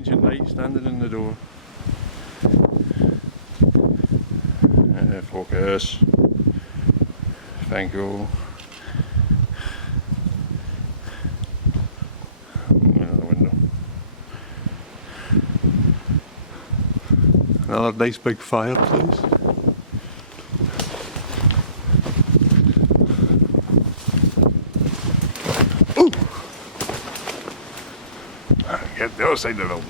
ancient knight standing in the door. Focus. Thank you. Another window. Another nice big fireplace. Ooh! Get the other side of the building.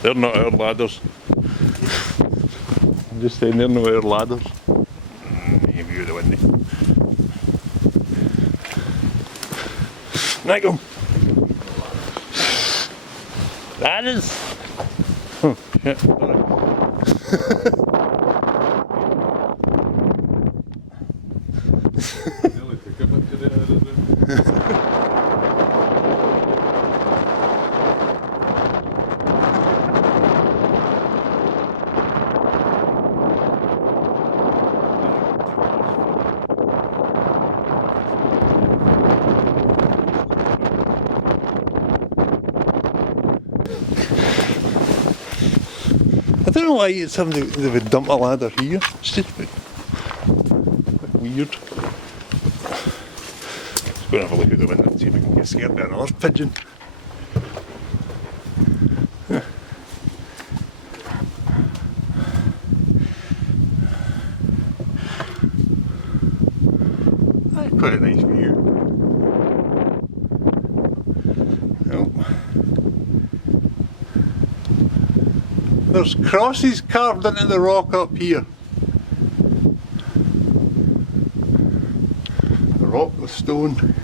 They're not our ladders. I'm just saying they're not our ladders. You view the window. Nick 'em! Ladders! Oh shit, sorry. I don't know why somebody they would dump a ladder here. It's just a bit weird. Let's go and have a look at the window and see if we can get scared by another pigeon. That's quite a nice view. Oh. There's crosses carved into the rock up here. The rock, the stone.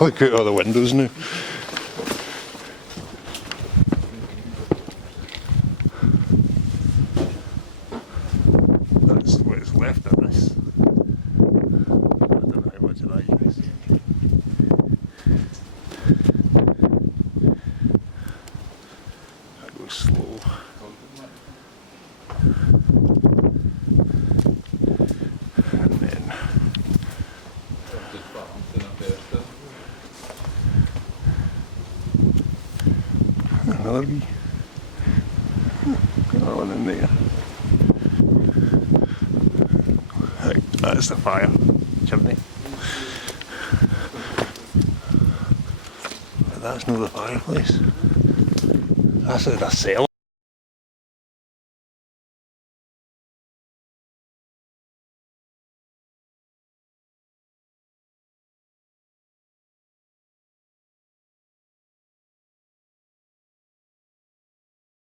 Look out all the windows now. That's what's left of this. I don't know how much of that you can see. I go slow. And then another wee. Another one in there. Right, that's the fire chimney. But that's not the fireplace. That's a cellar.